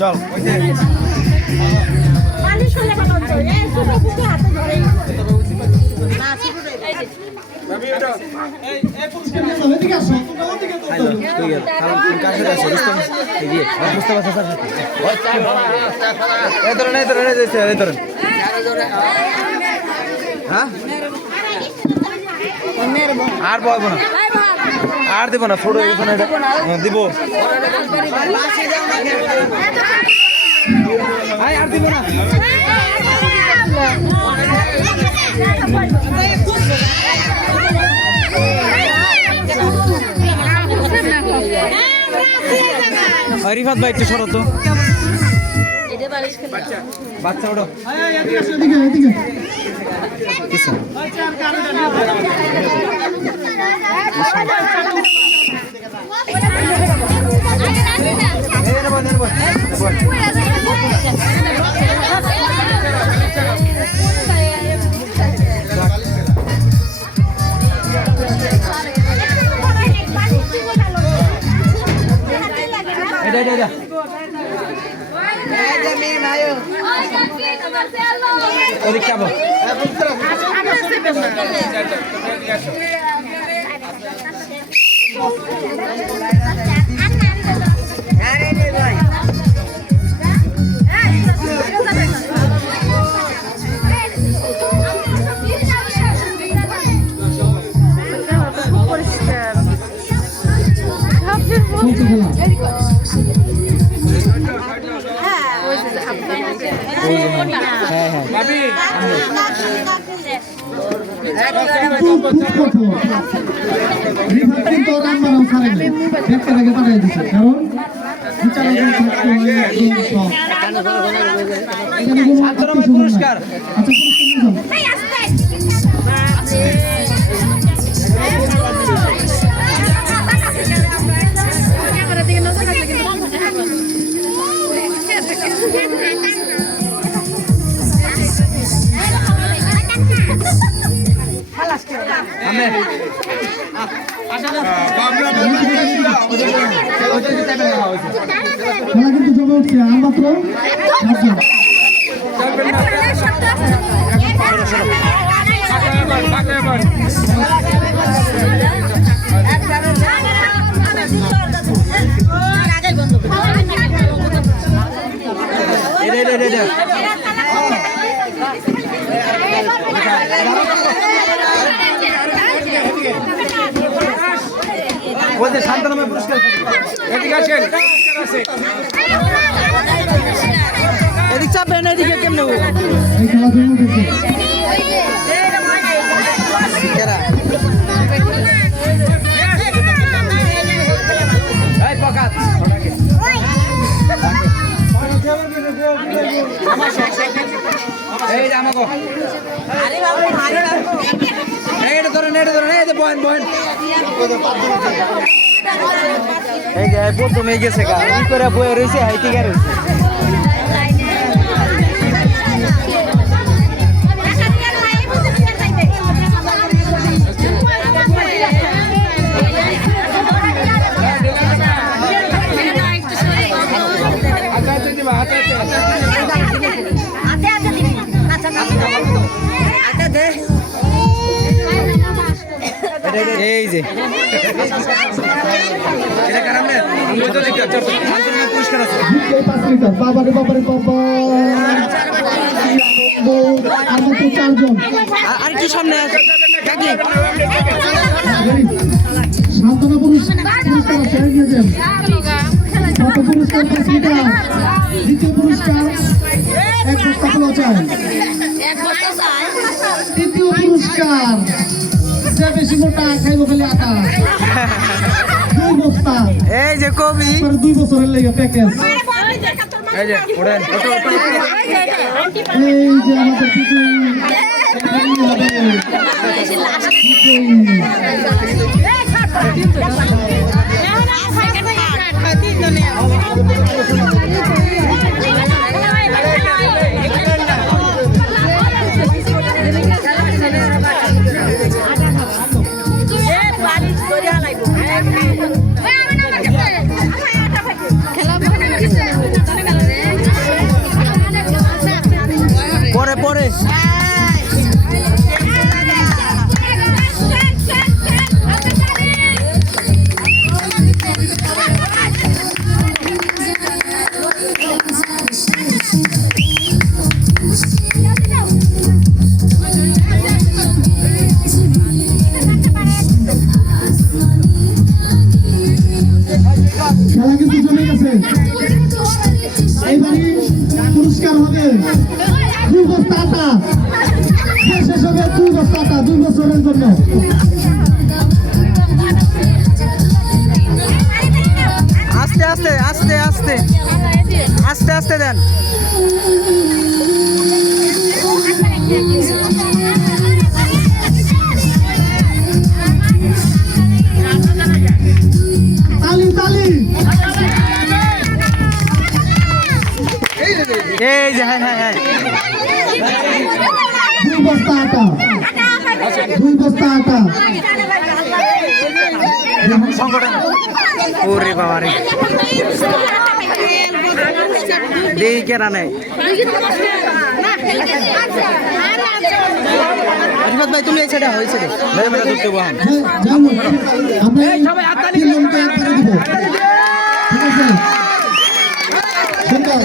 চল আর পাবো না আর দেবো না ছোট দিব আর দিব না রিফাত ভাই একটু সরো তো বাচ্চা ওটা ওদিক যাবো পুরস্কার খেলা কিন্তু জমে উঠছে আর মাত্র বলতে শান্তনাময় পুরস্কার এদিকে আসেন এদিক চাপবেন এদিকে কেমনে এই যে আমাকে এটা ধরেন এই যে বয়েন এই যে প্রথমে গেছে গা ই করে বয়ে রয়েছে হাইটিকা রয়েছে এই যে পুরস্কার আছে আর কি সামনে আছে সান্ত্বনা পুরস্কার আছে পুরস্কার দ্বিতীয় পুরস্কার এক বস্তা পোলাও চাল তৃতীয় পুরস্কার বেশি মোটা খাইব খালি আটা 2 বস্তা এই যে কবি 2 বছরের লেগে প্যাকেজ এই যে ওড়েন এই যে আমাদের গেছে। এইবারই পুরস্কার হবে 2 বস্তা আটা। শেষ হবে 2 বস্তা আটা 2 বছরের জন্য। আস্তে আস্তে আস্তে আস্তে আস্তে আস্তে দেন। তালি তালি। এই যে হ্যাঁ হ্যাঁ হ্যাঁ 2 বস্তা আটা 2 বস্তা আটা। ওরে বাবা রে দেই কেনা নেই। আশীর্বাদ ভাই তুমি এই সাইডে হয়েছে রে ভাই আমরা ধরতে বহান। হ্যাঁ জানো আমরা সবাই হাত তালি লোককে একবারে দিব। ঠিক আছে সুন্দর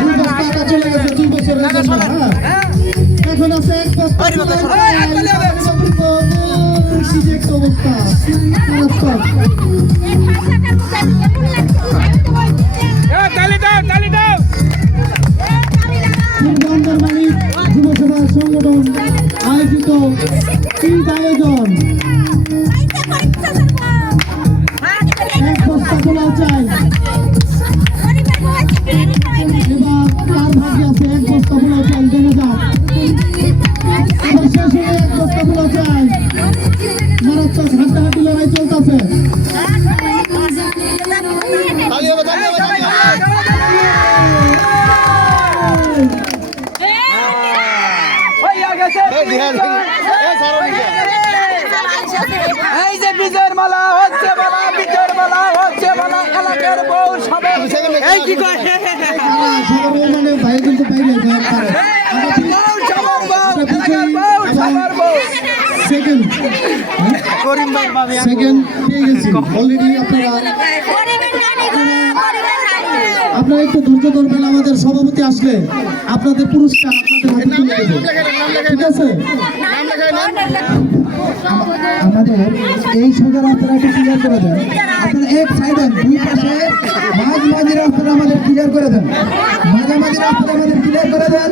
2 বস্তা আটা চলে গেছে 2 বছরের জন্য। হ্যাঁ এখন আছে 1 বস্তা। সিজেক্ট অবস্থা মারাত্মক। ফুটবলের মালিক যুবসভা সংগঠন আয়োজিত তিনটা আয়োজন 1 বস্তা পোলাও চাই। এবার তার ভাগ্যে আছে 1 বস্তা পোলাও চাই জমে যাক। এবার শেষ হলে 1 বস্তা পোলাও চাই। মারাত্মক হাড্ডাহাড্ডি লড়াই চলতেছে। এই যে বিজয়ের মালা হচ্ছে বলা বিজয়ের মালা হচ্ছে বলা এলাকার বউ সবে এই কি কয় মানে ভাই কিন্তু বাইরে সেকেন্ড করিম ভাই পাবে সেকেন্ড পেয়ে গেছি অলরেডি। আপনারা একটু ধৈর্য ধরবেন। আমাদের সভাপতি আসলে আপনাদের পুরস্কার আপনাদের হাতে তুলে দেব। ঠিক আছে আমাদের এই সোজা রাস্তাটা একটু ক্লিয়ার করে দেন। আপনারা এক সাইডে 2 পাশে মাঝামাঝি রাস্তাটা আমাদের ক্লিয়ার করে দেন। মাঝামাঝি রাস্তাটা আমাদের ক্লিয়ার করে দেন।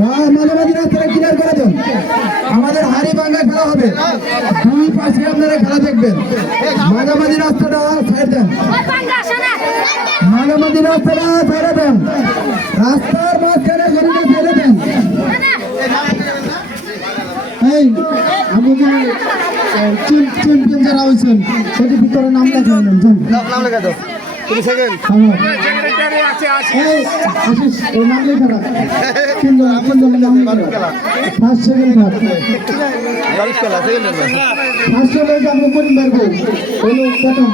মাঝামাঝি রাস্তাটা ক্লিয়ার করে দেন। আমাদের হাড়ি ভাঙা খেলা হবে 2 পাশে আপনারা খেলা দেখবেন। মাঝামাঝি রাস্তাটা সাইড দেন। মাঝামাঝি রাস্তাটা ছেড়ে দেন। রাস্তার মাঝখানে গরুটা ছেড়ে দেন। এই আমাদের চ্যাম্পিয়ন যারা হয়েছেন সেটি ভিতরে নাম লেখা নেন। নাম লেখা দাও তুমি সেকেন্ড আশিস ওই নাম লেখা না 3 জন নাম লেখা। ফার্স্ট সেকেন্ড ফার্স্ট হলে আমরা করিম পারবো হলো প্রথম।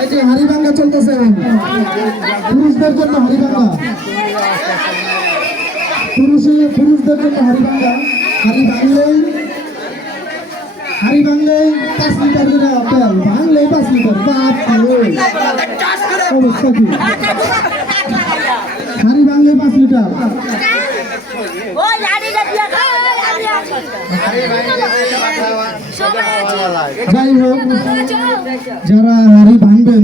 এই যে হাড়িভাঙ্গা চলতেছে পুরুষদের জন্য হাড়িভাঙ্গা। পুরুষদের জন্য হাড়িভাঙ্গা। হাড়ি ভাঙলেই 5 লিটার করে তেল ভাঙলেই 5 লিটার। বাপ অবস্থা কি হাড়ি ভাঙলেই 5 লিটার। যাই হোক যারা হাড়ি ভাঙবেন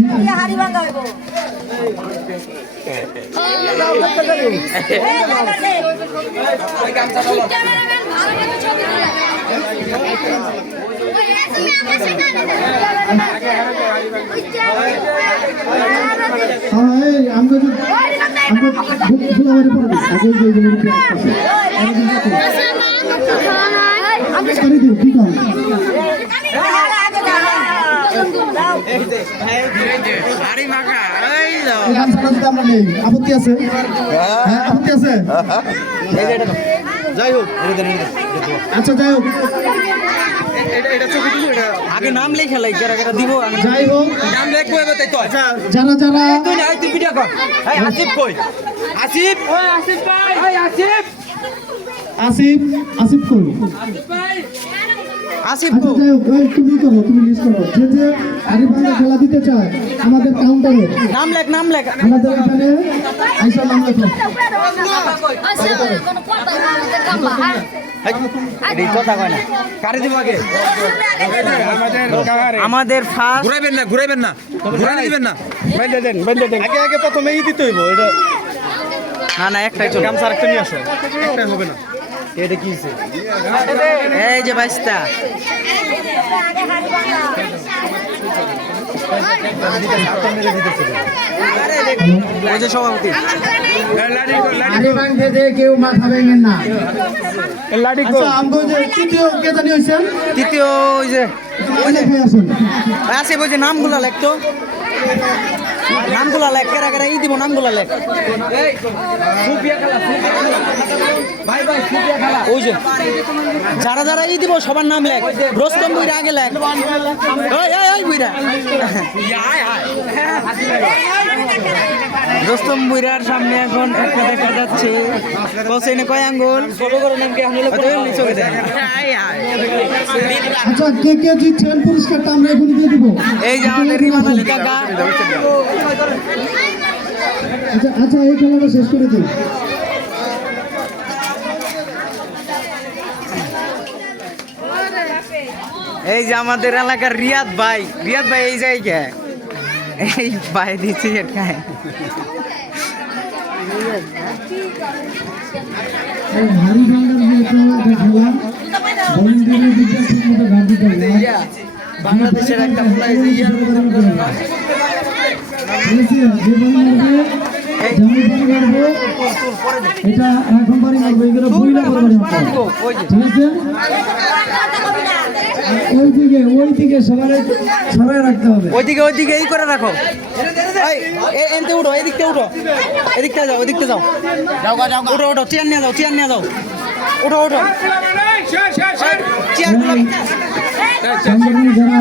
আপত্তি আছে? আপত্তি আছে? যাই হোক আচ্ছা যাই হোক আগে নাম লেখা লাই যারা দিব যাই হোক নাম লেখবো তাই তো যারা যারা তুই না তুই ভিডিও কর এই আসিফ কই আসিফ ওই আসিফ ভাই ওই আসিফ আসিফ কই আসিফ ভাই আসিফ আচ্ছা গো। যাই হোক ভাই, তুমি লিস্ট করো যে যে হাড়ি ভাঙা খেলা দিতে চায় আমাদের কাউন্টারে নাম লেখ আমাদের এখানে আইসা নাম লেখো। এই কথা কয় না কারে দিব আগে আমাদের ফার্স্ট ঘুরাইবেন না ঘুরাই দিবেন না আগে আগে প্রথমে ই দিতে হইব এটা না একটাই চলে গামছা আরেকটা নিয়ে আসো একটাই হবে না এটা কি হইছে এই যে বাইস্তা ওই যে সভাপতি হাড়ি ভাঙতে দিয়ে কেউ মাথা ভেঙেন না। লাডি আচ্ছা আমগো যে তৃতীয় কে জানি হইছেন তৃতীয় ওই যে দেখে আসুন। আসিফ ওই যে নামগুলা লেখ তো নামগুলা লেখ কেরা কেরা ই দিব নামগুলা লেখ ওই যে যারা যারা ই দিব সবার নাম লেখ রোস্তম বুইরা আগে লেখ ওই বুইরা রোস্তম বুইরার সামনে এখন একটা দেখা যাচ্ছে কোসেনে কয় আঙ্গুল চোখে দেয় আচ্ছা কে কে জিতছেন পুরস্কারটা আমরা এখনই দিয়ে দিব। এই যে আমাদের রিমান আলী কাকা আচ্ছা এই খেলাটা শেষ করে দিই। এই যে আমাদের এলাকার রিয়াদ ভাই এই জায়গায় এই ভাই দিচ্ছি খায় এই হাড়ি ভাঙার যে খেলা বলিন্দারের দিকে ঠিক মতো গান দিতে হবে। বাংলাদেশের একটা প্রাইজ যে বাড়ি মারবে যেমন বাড়ি মারবো এটা এখন বাড়ি মারবো এগুলো বইলা করে বাড়ি মারতে হবে। ঠিক আছে ওই দিকে সবাই রাখতে হবে। ওইদিকে এই করে রাখো এনতে উঠো এদিকতে উঠো এদিকতে যাও ওইদিকতে যাও উঠো চেয়ার নিয়ে যাও উঠো চেয়ার সামনে যারা